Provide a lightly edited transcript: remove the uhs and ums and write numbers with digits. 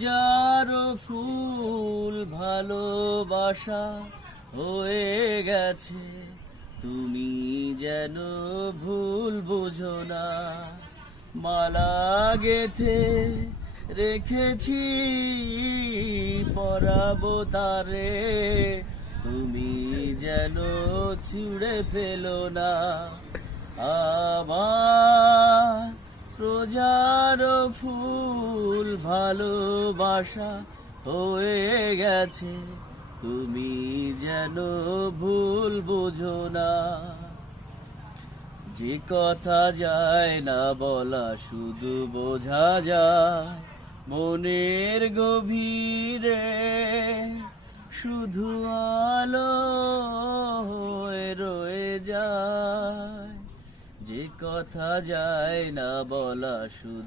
রোজার ফুল ভালোবাসা হয়ে গেছে, তুমি যেন ভুল বুঝো না। মালা গেথে রেখেছি পরাবো তারে, তুমি যেন ছুঁড়ে ফেলো না। আমার রোজার ফুল ভালোবাসা হয়ে গেছে, তুমি যেন ভুল বুঝো না। যে কথা যায় না বলা শুধু বোঝা যায় মনের গভীরে, শুধু আলো হয়ে রয়ে যায়। যে কথা যায় না বলা শুধু